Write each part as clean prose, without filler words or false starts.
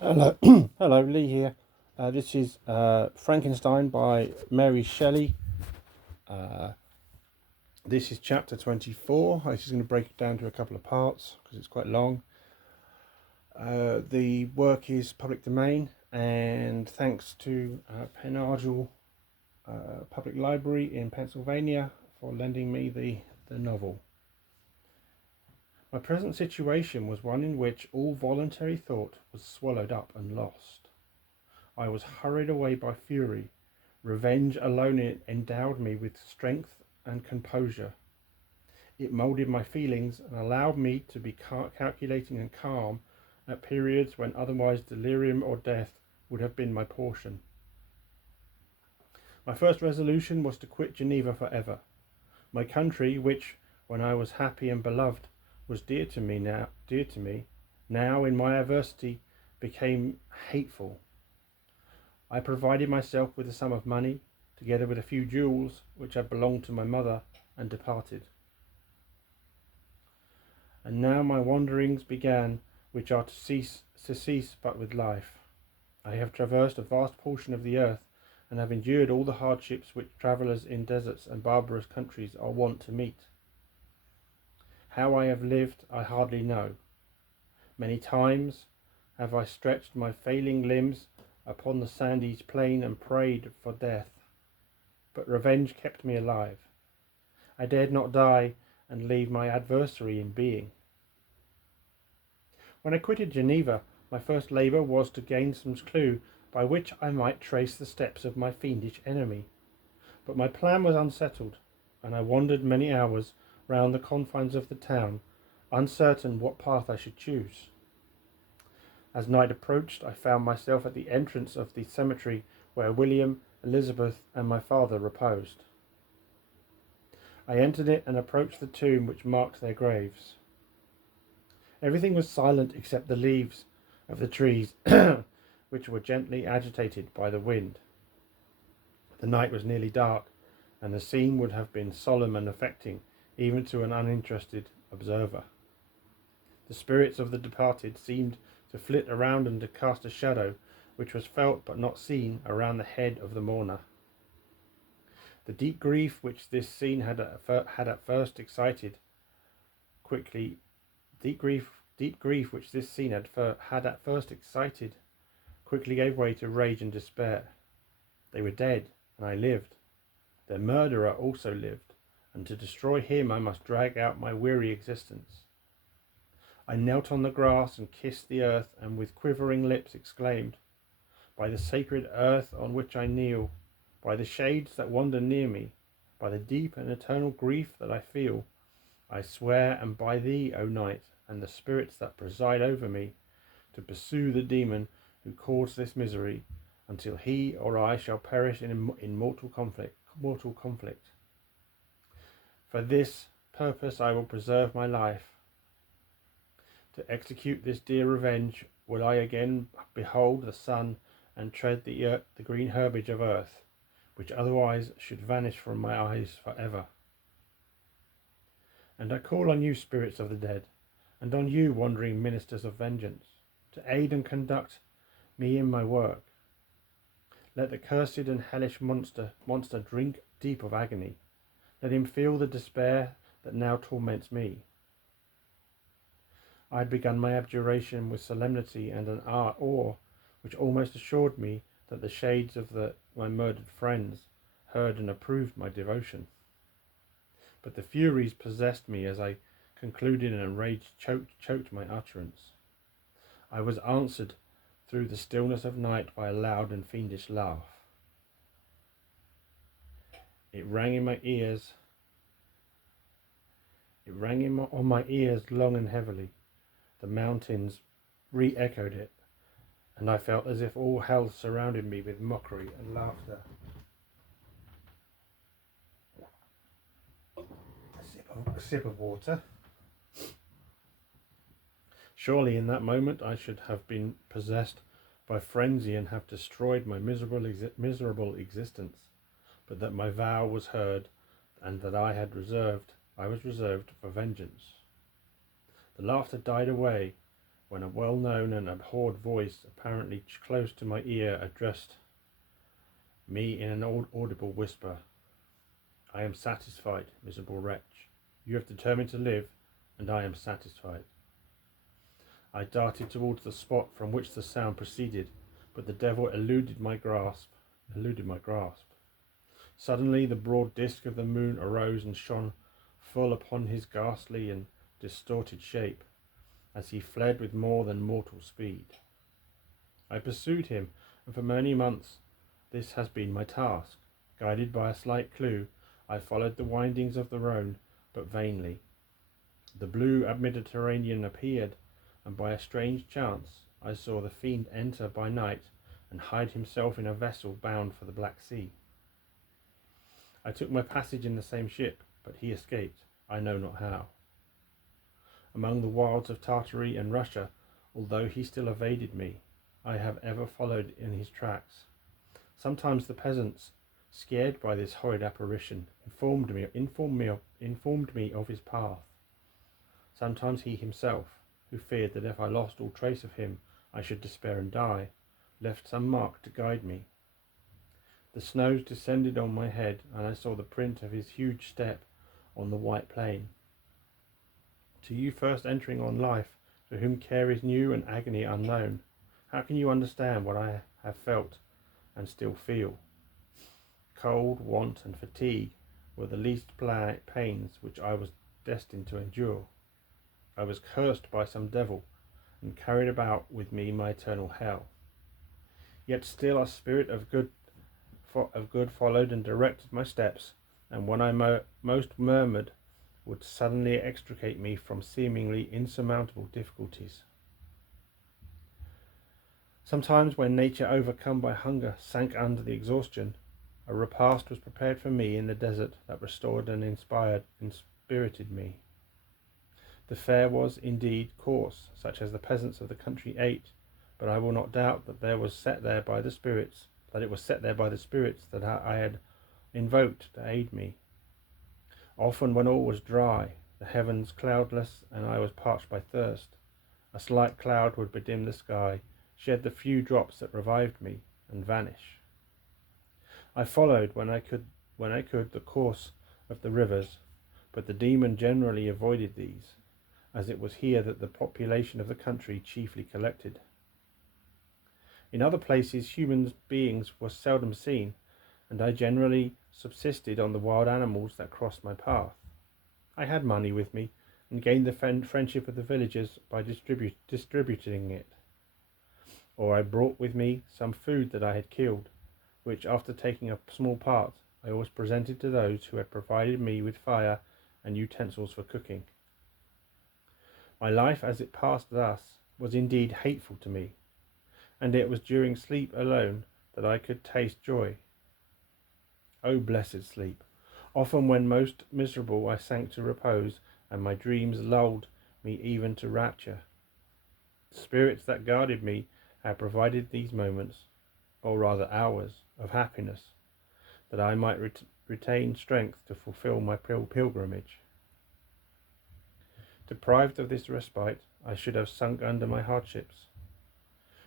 Hello, hello, Lee here. This is Frankenstein by Mary Shelley. Uh, this is chapter 24. I'm just going to break it down to a couple of parts because it's quite long. The work is public domain, and thanks to Penn Argyll Public Library in Pennsylvania for lending me the novel. My present situation was one in which all voluntary thought was swallowed up and lost. I was hurried away by fury. Revenge alone endowed me with strength and composure. It moulded my feelings and allowed me to be calculating and calm at periods when otherwise delirium or death would have been my portion. My first resolution was to quit Geneva for ever. My country, which, when I was happy and beloved, was dear to me, now in my adversity became hateful. I provided myself with a sum of money, together with a few jewels which had belonged to my mother, and departed. And now my wanderings began, which are to cease but with life. I have traversed a vast portion of the earth, and have endured all the hardships which travellers in deserts and barbarous countries are wont to meet. How I have lived I hardly know. Many times have I stretched my failing limbs upon the sandy plain and prayed for death, but revenge kept me alive. I dared not die and leave my adversary in being. When I quitted Geneva, my first labour was to gain some clue by which I might trace the steps of my fiendish enemy. But my plan was unsettled, and I wandered many hours round the confines of the town, uncertain what path I should choose. As night approached, I found myself at the entrance of the cemetery where William, Elizabeth, and my father reposed. I entered it and approached the tomb which marked their graves. Everything was silent except the leaves of the trees, which were gently agitated by the wind. The night was nearly dark, and the scene would have been solemn and affecting even to an uninterested observer. The spirits of the departed seemed to flit around and to cast a shadow, which was felt but not seen, around the head of the mourner. The deep grief which this scene had at first excited quickly gave way to rage and despair. They were dead, and I lived. Their murderer also lived, and to destroy him I must drag out my weary existence. I knelt on the grass and kissed the earth, and with quivering lips exclaimed, "By the sacred earth on which I kneel, by the shades that wander near me, by the deep and eternal grief that I feel, I swear, and by thee, O night, and the spirits that preside over me, to pursue the demon who caused this misery, until he or I shall perish in mortal conflict. For this purpose I will preserve my life. To execute this dear revenge, will I again behold the sun and tread the green herbage of earth, which otherwise should vanish from my eyes for ever. And I call on you, spirits of the dead, and on you, wandering ministers of vengeance, to aid and conduct me in my work. Let the cursed and hellish monster drink deep of agony. Let him feel the despair that now torments me. I had begun my abjuration with solemnity and an awe which almost assured me that the shades of my murdered friends heard and approved my devotion. But the furies possessed me as I concluded, and rage choked my utterance. I was answered through the stillness of night by a loud and fiendish laugh. It rang in my ears. On my ears long and heavily. The mountains re-echoed it, and I felt as if all hell surrounded me with mockery and laughter. A sip of water. Surely in that moment I should have been possessed by frenzy and have destroyed my miserable existence, but that my vow was heard, and that I was reserved for vengeance. The laughter died away, when a well-known and abhorred voice, apparently close to my ear, addressed me in an audible whisper. "I am satisfied, miserable wretch. You have determined to live, and I am satisfied." I darted towards the spot from which the sound proceeded, but the devil eluded my grasp. Suddenly the broad disk of the moon arose and shone full upon his ghastly and distorted shape, as he fled with more than mortal speed. I pursued him, and for many months this has been my task. Guided by a slight clue, I followed the windings of the Rhone, but vainly. The blue Mediterranean appeared, and by a strange chance I saw the fiend enter by night and hide himself in a vessel bound for the Black Sea. I took my passage in the same ship, but he escaped, I know not how. Among the wilds of Tartary and Russia, although he still evaded me, I have ever followed in his tracks. Sometimes the peasants, scared by this horrid apparition, informed me of his path. Sometimes he himself, who feared that if I lost all trace of him I should despair and die, left some mark to guide me. The snows descended on my head, and I saw the print of his huge step on the white plain. To you first entering on life, to whom care is new and agony unknown, how can you understand what I have felt and still feel? Cold, want, and fatigue were the least pains which I was destined to endure. I was cursed by some devil, and carried about with me my eternal hell. Yet still a spirit of good followed and directed my steps, and when I most murmured, would suddenly extricate me from seemingly insurmountable difficulties. Sometimes, when nature, overcome by hunger, sank under the exhaustion, a repast was prepared for me in the desert that restored and inspirited me. The fare was indeed coarse, such as the peasants of the country ate, but I will not doubt that it was set there by the spirits that I had invoked to aid me. Often, when all was dry, the heavens cloudless, and I was parched by thirst, a slight cloud would bedim the sky, shed the few drops that revived me, and vanish. I followed, when I could, the course of the rivers, but the demon generally avoided these, as it was here that the population of the country chiefly collected. In other places human beings were seldom seen, and I generally subsisted on the wild animals that crossed my path. I had money with me, and gained the friendship of the villagers by distributing it. Or I brought with me some food that I had killed, which, after taking a small part, I always presented to those who had provided me with fire and utensils for cooking. My life, as it passed thus, was indeed hateful to me, and it was during sleep alone that I could taste joy. O blessed sleep! Often when most miserable I sank to repose, and my dreams lulled me even to rapture. The spirits that guarded me had provided these moments, or rather hours, of happiness, that I might retain strength to fulfill my pilgrimage. Deprived of this respite, I should have sunk under my hardships.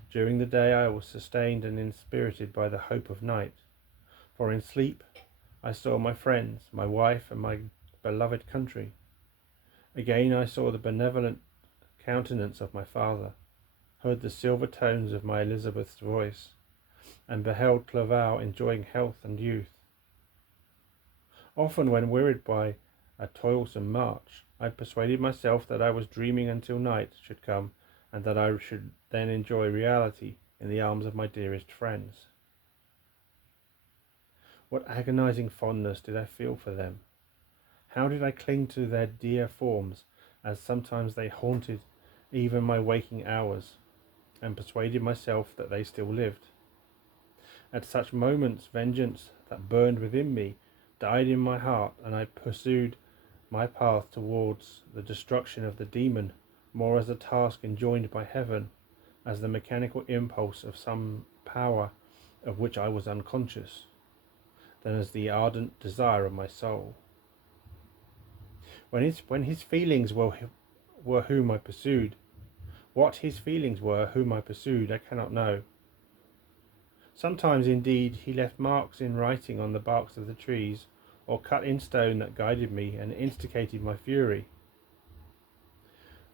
During the day I was sustained and inspirited by the hope of night, for in sleep I saw my friends, my wife, and my beloved country. Again I saw the benevolent countenance of my father, heard the silver tones of my Elizabeth's voice, and beheld Clerval enjoying health and youth. Often, when wearied by a toilsome march, I persuaded myself that I was dreaming until night should come, and that I should then enjoy reality in the arms of my dearest friends. What agonizing fondness did I feel for them! How did I cling to their dear forms, as sometimes they haunted even my waking hours, and persuaded myself that they still lived. At such moments vengeance that burned within me died in my heart, and I pursued my path towards the destruction of the demon more as a task enjoined by heaven, as the mechanical impulse of some power of which I was unconscious, than as the ardent desire of my soul. When his feelings were whom I pursued, What his feelings were, whom I pursued, I cannot know. Sometimes, indeed, he left marks in writing on the barks of the trees, or cut in stone that guided me and instigated my fury.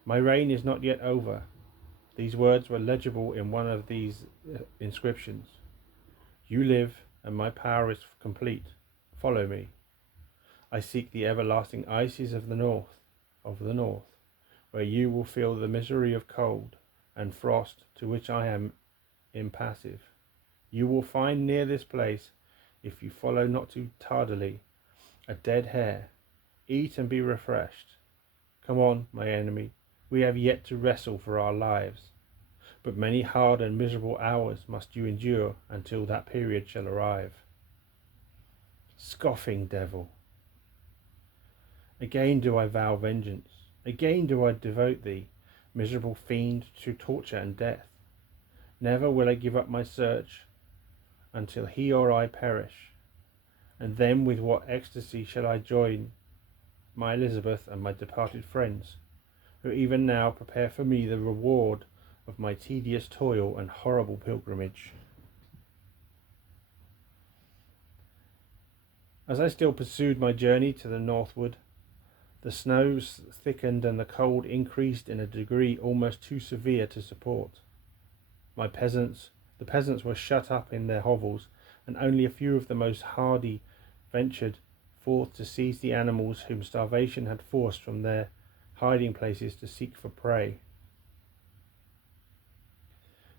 My reign is not yet over. These words were legible in one of these inscriptions. You live, and my power is complete. Follow me. I seek the everlasting ices of the north, where you will feel the misery of cold and frost to which I am impassive. You will find near this place, if you follow not too tardily, a dead hare. Eat and be refreshed. Come on, my enemy, we have yet to wrestle for our lives, but many hard and miserable hours must you endure until that period shall arrive. Scoffing devil! Again do I vow vengeance, again do I devote thee, miserable fiend, to torture and death. Never will I give up my search until he or I perish, and then with what ecstasy shall I join my Elizabeth and my departed friends, who even now prepare for me the reward of my tedious toil and horrible pilgrimage. As I still pursued my journey to the northward, the snows thickened and the cold increased in a degree almost too severe to support. The peasants were shut up in their hovels, and only a few of the most hardy ventured forth to seize the animals whom starvation had forced from their hiding places to seek for prey.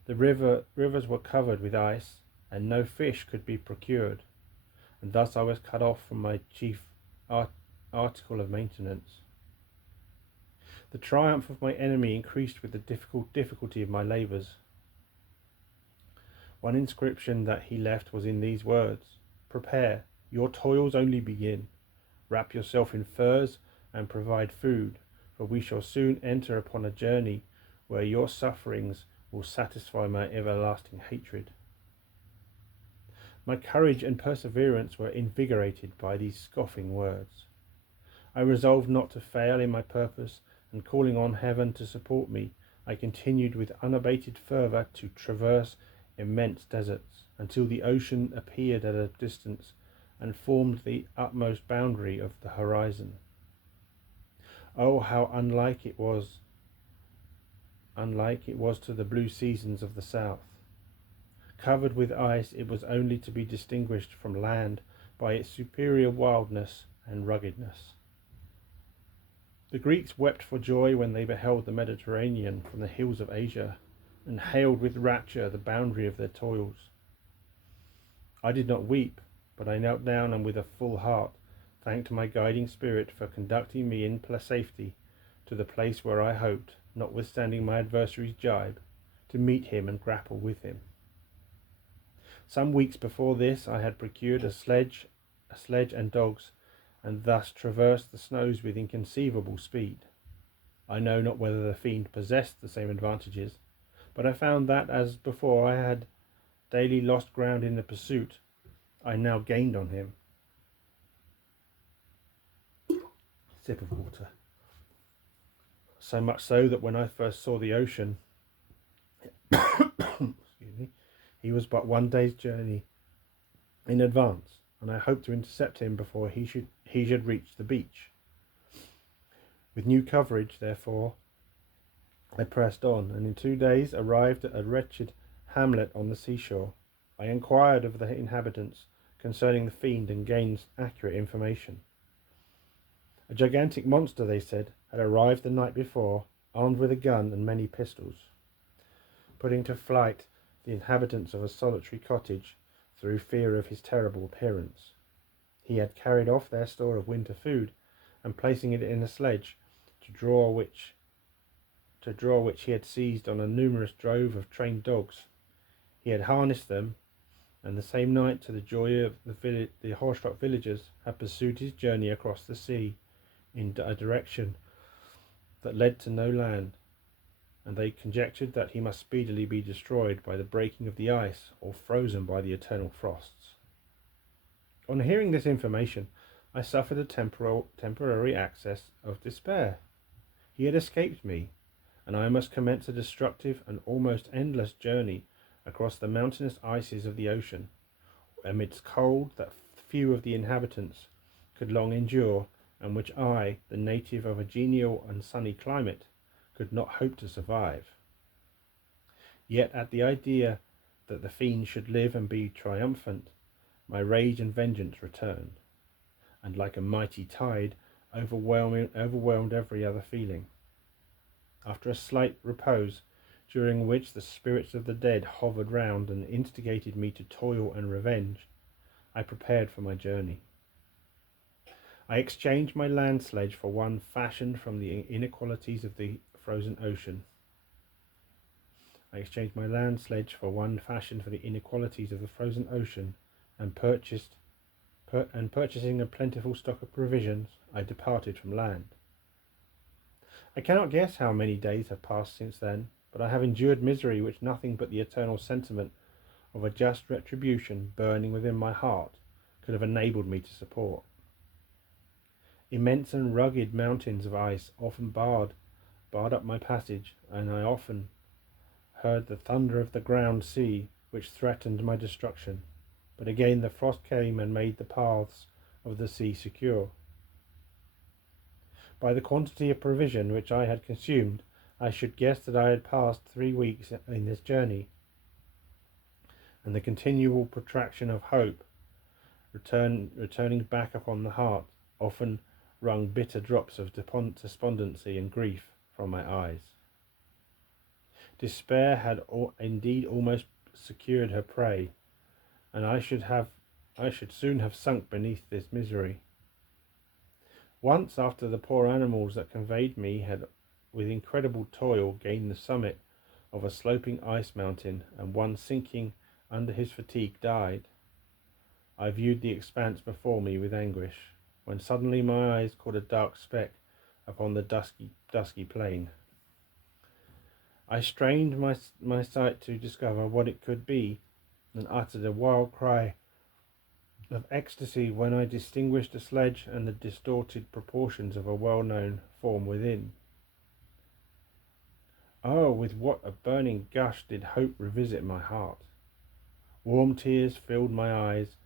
The rivers were covered with ice, and no fish could be procured, and thus I was cut off from my chief article of maintenance. The triumph of my enemy increased with the difficulty of my labours. One inscription that he left was in these words: Prepare, your toils only begin. Wrap yourself in furs and provide food, for we shall soon enter upon a journey where your sufferings will satisfy my everlasting hatred. My courage and perseverance were invigorated by these scoffing words. I resolved not to fail in my purpose, and calling on heaven to support me, I continued with unabated fervour to traverse immense deserts, until the ocean appeared at a distance and formed the utmost boundary of the horizon. Oh, how unlike it was to the blue seasons of the south. Covered with ice, it was only to be distinguished from land by its superior wildness and ruggedness. The Greeks wept for joy when they beheld the Mediterranean from the hills of Asia, and hailed with rapture the boundary of their toils. I did not weep, but I knelt down and with a full heart thanked my guiding spirit for conducting me in safety to the place where I hoped, notwithstanding my adversary's gibe, to meet him and grapple with him. Some weeks before this I had procured a sledge and dogs, and thus traversed the snows with inconceivable speed. I know not whether the fiend possessed the same advantages, but I found that, as before I had daily lost ground in the pursuit, I now gained on him. Sip of water. So much so that when I first saw the ocean, he was but one day's journey in advance, and I hoped to intercept him before he should reach the beach. With new courage, therefore, I pressed on, and in 2 days arrived at a wretched hamlet on the seashore. I inquired of the inhabitants concerning the fiend and gained accurate information. A gigantic monster, they said, had arrived the night before, armed with a gun and many pistols, putting to flight the inhabitants of a solitary cottage through fear of his terrible appearance. He had carried off their store of winter food, and placing it in a sledge, to draw which he had seized on a numerous drove of trained dogs. He had harnessed them, and the same night, to the joy of the horse-struck villagers, had pursued his journey across the sea in a direction that led to no land, and they conjectured that he must speedily be destroyed by the breaking of the ice or frozen by the eternal frosts. On hearing this information, I suffered a temporary access of despair. He had escaped me, and I must commence a destructive and almost endless journey across the mountainous ices of the ocean, amidst cold that few of the inhabitants could long endure, and which I, the native of a genial and sunny climate, could not hope to survive. Yet at the idea that the fiend should live and be triumphant, my rage and vengeance returned, and like a mighty tide overwhelmed every other feeling. After a slight repose, during which the spirits of the dead hovered round and instigated me to toil and revenge, I prepared for my journey. I exchanged my land sledge for one fashioned from the inequalities of the frozen ocean. And purchasing a plentiful stock of provisions, I departed from land. I cannot guess how many days have passed since then, but I have endured misery which nothing but the eternal sentiment of a just retribution burning within my heart could have enabled me to support. Immense and rugged mountains of ice often barred up my passage, and I often heard the thunder of the ground sea which threatened my destruction. But again the frost came and made the paths of the sea secure. By the quantity of provision which I had consumed, I should guess that I had passed 3 weeks in this journey, and the continual protraction of hope, returning back upon the heart, often wrung bitter drops of despondency and grief from my eyes. Despair had indeed almost secured her prey, and I should soon have sunk beneath this misery. Once, after the poor animals that conveyed me had with incredible toil gained the summit of a sloping ice mountain, and one sinking under his fatigue died, I viewed the expanse before me with anguish, when suddenly my eyes caught a dark speck upon the dusky plain. I strained my sight to discover what it could be, and uttered a wild cry of ecstasy when I distinguished the sledge and the distorted proportions of a well-known form within. Oh, with what a burning gush did hope revisit my heart! Warm tears filled my eyes,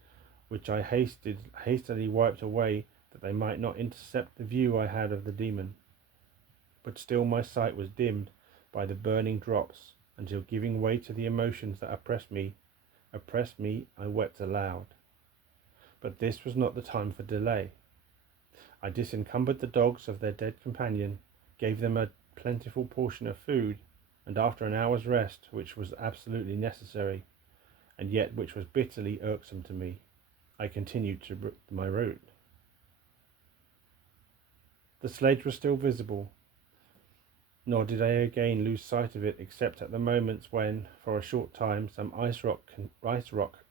which I hastily wiped away that they might not intercept the view I had of the demon. But still my sight was dimmed by the burning drops, until, giving way to the emotions that oppressed me, I wept aloud. But this was not the time for delay. I disencumbered the dogs of their dead companion, gave them a plentiful portion of food, and after an hour's rest, which was absolutely necessary, and yet which was bitterly irksome to me, I continued to my route. The sledge was still visible, nor did I again lose sight of it except at the moments when, for a short time, some ice rock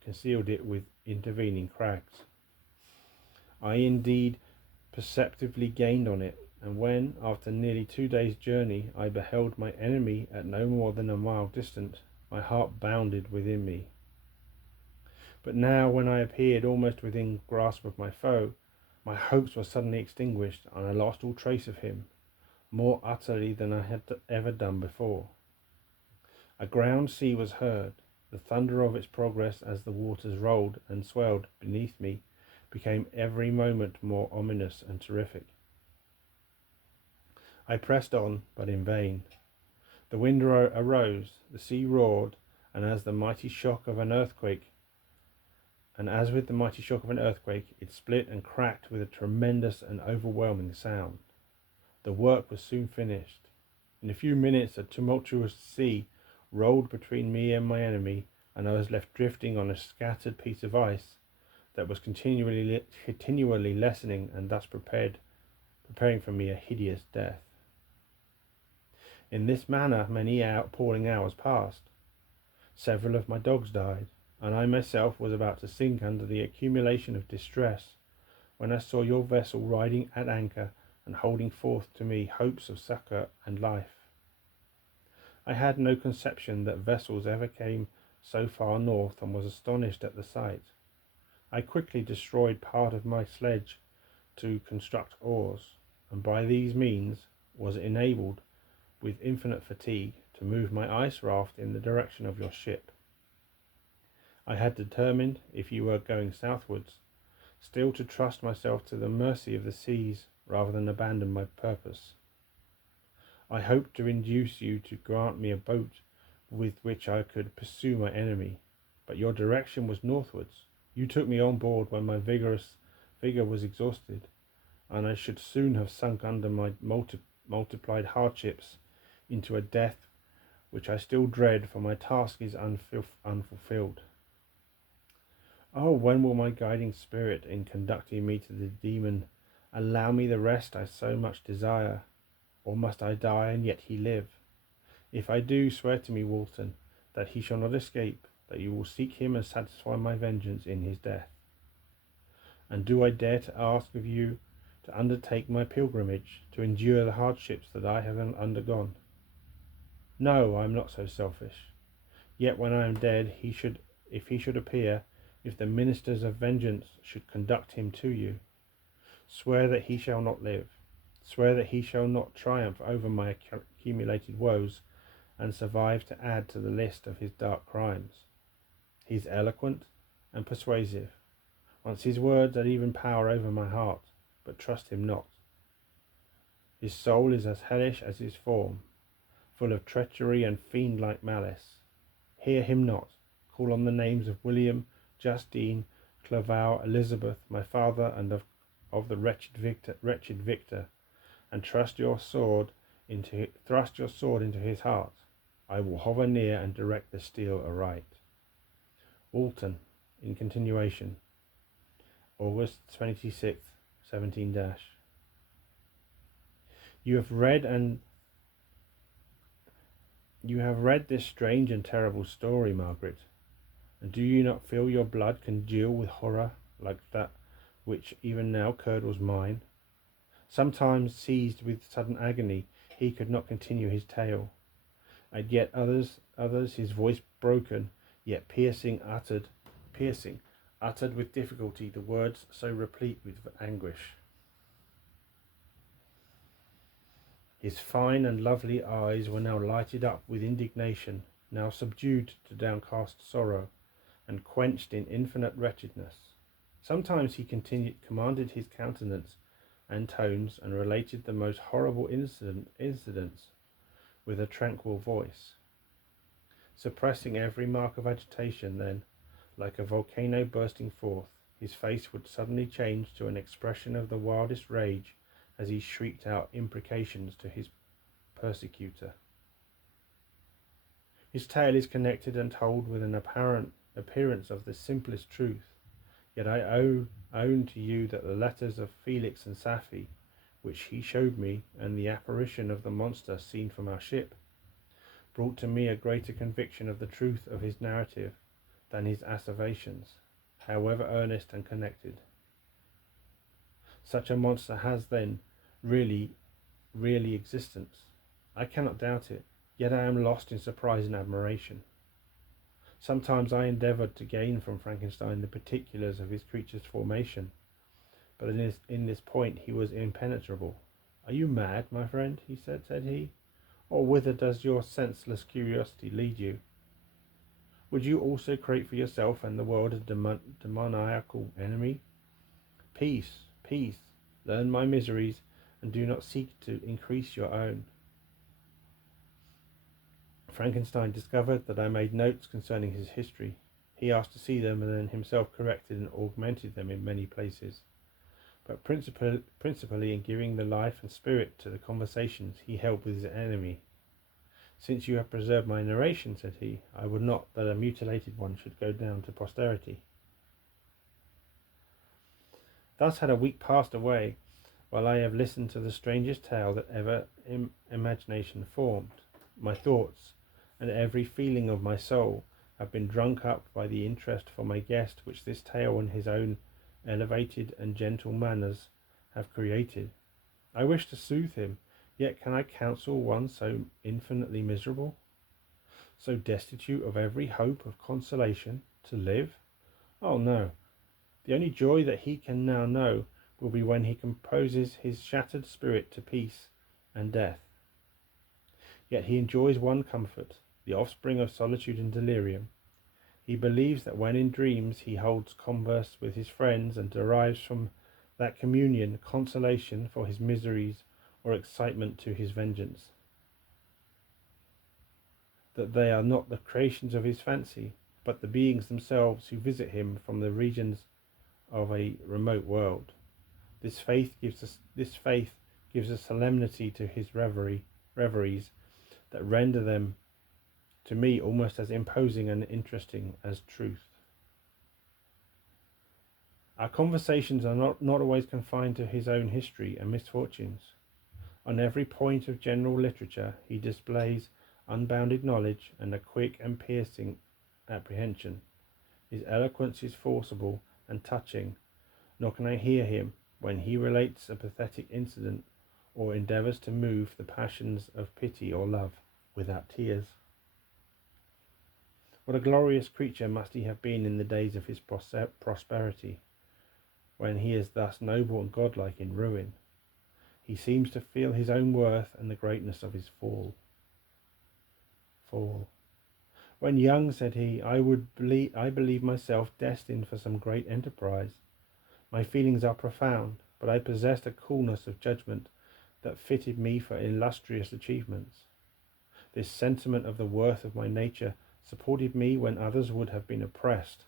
concealed it with intervening crags. I indeed perceptibly gained on it, and when, after nearly 2 days' journey, I beheld my enemy at no more than a mile distant, my heart bounded within me. But now, when I appeared almost within grasp of my foe, my hopes were suddenly extinguished, and I lost all trace of him, more utterly than I had ever done before. A ground sea was heard. The thunder of its progress as the waters rolled and swelled beneath me became every moment more ominous and terrific. I pressed on, but in vain. The wind arose, the sea roared, and as with the mighty shock of an earthquake, it split and cracked with a tremendous and overwhelming sound. The work was soon finished. In a few minutes a tumultuous sea rolled between me and my enemy, and I was left drifting on a scattered piece of ice that was continually lessening, and thus preparing for me a hideous death. In this manner many appalling hours passed. Several of my dogs died, and I myself was about to sink under the accumulation of distress, when I saw your vessel riding at anchor and holding forth to me hopes of succour and life. I had no conception that vessels ever came so far north, and was astonished at the sight. I quickly destroyed part of my sledge to construct oars, and by these means was enabled, with infinite fatigue, to move my ice raft in the direction of your ship. I had determined, if you were going southwards, still to trust myself to the mercy of the seas rather than abandon my purpose. I hoped to induce you to grant me a boat with which I could pursue my enemy, but your direction was northwards. You took me on board when my vigour was exhausted, and I should soon have sunk under my multiplied hardships into a death which I still dread, for my task is unfulfilled. Oh, when will my guiding spirit, in conducting me to the demon, allow me the rest I so much desire? Or must I die and yet he live? If I do, swear to me, Walton, that he shall not escape, that you will seek him and satisfy my vengeance in his death. And do I dare to ask of you to undertake my pilgrimage, to endure the hardships that I have undergone? No, I am not so selfish. Yet when I am dead, if he should appear, if the ministers of vengeance should conduct him to you, swear that he shall not live. Swear that he shall not triumph over my accumulated woes and survive to add to the list of his dark crimes. He is eloquent and persuasive. Once his words had even power over my heart, but trust him not. His soul is as hellish as his form, full of treachery and fiend-like malice. Hear him not. Call on the names of William, Justine, Clerval, Elizabeth, my father, and of the wretched Victor, and thrust your sword into his heart. I will hover near and direct the steel aright. Walton, in continuation, August 26th, 17-. You have read this strange and terrible story, Margaret, and do you not feel your blood congeal with horror like that which even now curdles mine? Sometimes, seized with sudden agony, he could not continue his tale, and yet others, his voice broken, yet piercing, uttered with difficulty the words so replete with anguish. His fine and lovely eyes were now lighted up with indignation, now subdued to downcast sorrow, and quenched in infinite wretchedness. Sometimes he commanded his countenance and tones, and related the most horrible incidents with a tranquil voice. Suppressing every mark of agitation, then, like a volcano bursting forth, his face would suddenly change to an expression of the wildest rage as he shrieked out imprecations to his persecutor. His tale is connected and told with an apparent appearance of the simplest truth, yet I own to you that the letters of Felix and Safie, which he showed me, and the apparition of the monster seen from our ship, brought to me a greater conviction of the truth of his narrative than his asseverations, however earnest and connected. Such a monster has then really existence. I cannot doubt it, yet I am lost in surprise and admiration. Sometimes I endeavoured to gain from Frankenstein the particulars of his creature's formation, but in this point he was impenetrable. Are you mad, my friend? said he, or whither does your senseless curiosity lead you? Would you also create for yourself and the world a demoniacal enemy? Peace, learn my miseries, and do not seek to increase your own. Frankenstein discovered that I made notes concerning his history. He asked to see them, and then himself corrected and augmented them in many places, but principally in giving the life and spirit to the conversations he held with his enemy. Since you have preserved my narration, said he, I would not that a mutilated one should go down to posterity. Thus had a week passed away, while I have listened to the strangest tale that ever imagination formed. My thoughts and every feeling of my soul have been drunk up by the interest for my guest which this tale and his own elevated and gentle manners have created. I wish to soothe him, yet can I counsel one so infinitely miserable, so destitute of every hope of consolation, to live? Oh no! The only joy that he can now know will be when he composes his shattered spirit to peace and death. Yet he enjoys one comfort, the offspring of solitude and delirium. He believes that when in dreams he holds converse with his friends and derives from that communion consolation for his miseries or excitement to his vengeance. That they are not the creations of his fancy, but the beings themselves who visit him from the regions of a remote world. This faith gives a solemnity to his reveries that render them to me almost as imposing and interesting as truth. Our conversations are not always confined to his own history and misfortunes. On every point of general literature he displays unbounded knowledge and a quick and piercing apprehension. His eloquence is forcible and touching, nor can I hear him when he relates a pathetic incident or endeavours to move the passions of pity or love without tears. What a glorious creature must he have been in the days of his prosperity, when he is thus noble and godlike in ruin. He seems to feel his own worth and the greatness of his fall. When young, said he, I believe myself destined for some great enterprise. My feelings are profound, but I possessed a coolness of judgment that fitted me for illustrious achievements. This sentiment of the worth of my nature supported me when others would have been oppressed,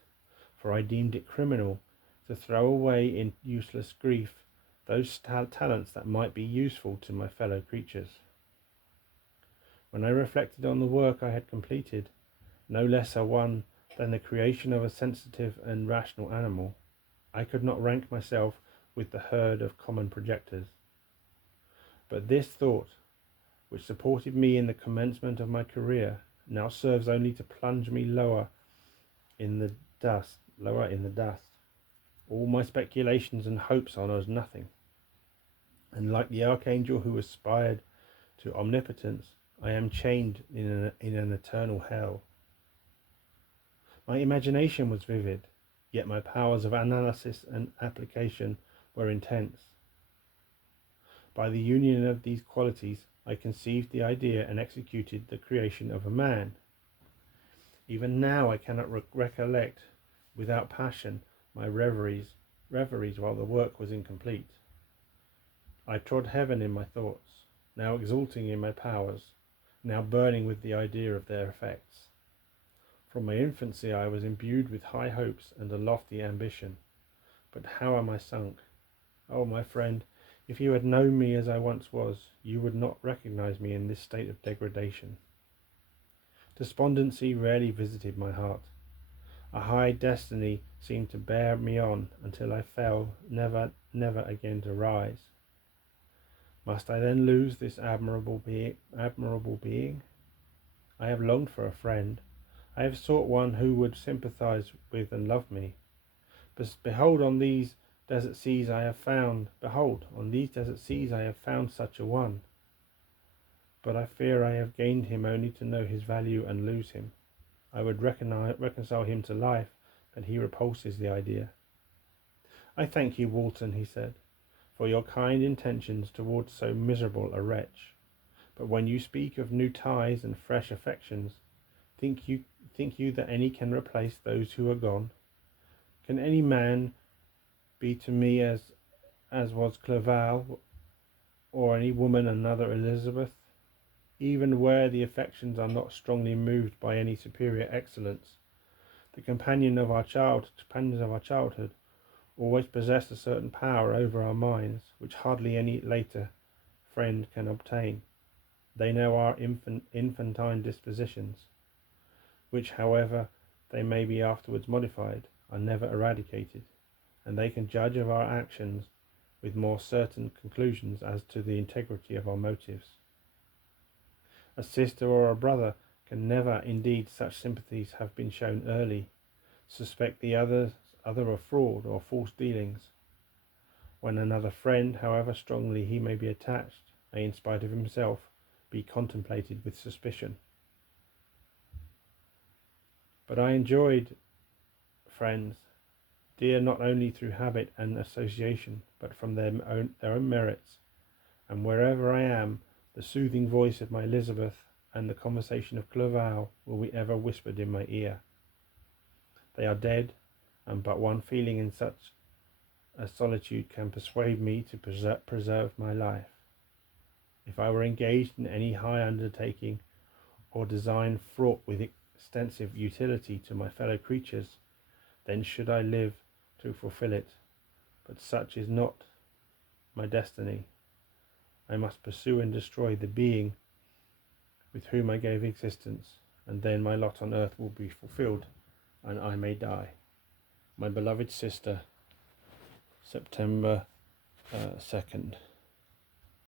for I deemed it criminal to throw away in useless grief those talents that might be useful to my fellow creatures. When I reflected on the work I had completed, no less a one than the creation of a sensitive and rational animal, I could not rank myself with the herd of common projectors. But this thought, which supported me in the commencement of my career, now serves only to plunge me lower in the dust. All my speculations and hopes are as nothing, and like the archangel who aspired to omnipotence, I am chained in an eternal hell. My imagination was vivid, yet my powers of analysis and application were intense. By the union of these qualities, I conceived the idea and executed the creation of a man. Even now I cannot recollect without passion my reveries while the work was incomplete. I trod heaven in my thoughts, now exulting in my powers, now burning with the idea of their effects. From my infancy I was imbued with high hopes and a lofty ambition, but how am I sunk? Oh, my friend, if you had known me as I once was, you would not recognize me in this state of degradation. Despondency rarely visited my heart. A high destiny seemed to bear me on until I fell, never again to rise. Must I then lose this admirable being? I have longed for a friend. I have sought one who would sympathize with and love me. But behold, on these desert seas I have found such a one. But I fear I have gained him only to know his value and lose him. I would reconcile him to life, but he repulses the idea. I thank you, Walton, he said, for your kind intentions towards so miserable a wretch. But when you speak of new ties and fresh affections, think you that any can replace those who are gone? Can any man be to me as was Clerval, or any woman another Elizabeth? Even where the affections are not strongly moved by any superior excellence, the companions of our childhood always possess a certain power over our minds which hardly any later friend can obtain. They know our infantine dispositions, which, however they may be afterwards modified, are never eradicated, and they can judge of our actions with more certain conclusions as to the integrity of our motives. A sister or a brother can never, indeed such sympathies have been shown early, suspect the other of fraud or false dealings, when another friend, however strongly he may be attached, may in spite of himself be contemplated with suspicion. But I enjoyed friends, dear not only through habit and association, but from their own merits, and wherever I am, the soothing voice of my Elizabeth and the conversation of Clerval will be ever whispered in my ear. They are dead, and but one feeling in such a solitude can persuade me to preserve my life. If I were engaged in any high undertaking or design fraught with extensive utility to my fellow creatures, then should I live to fulfill it. But such is not my destiny. I must pursue and destroy the being with whom I gave existence, and then my lot on earth will be fulfilled, and I may die. My beloved sister, September 2nd.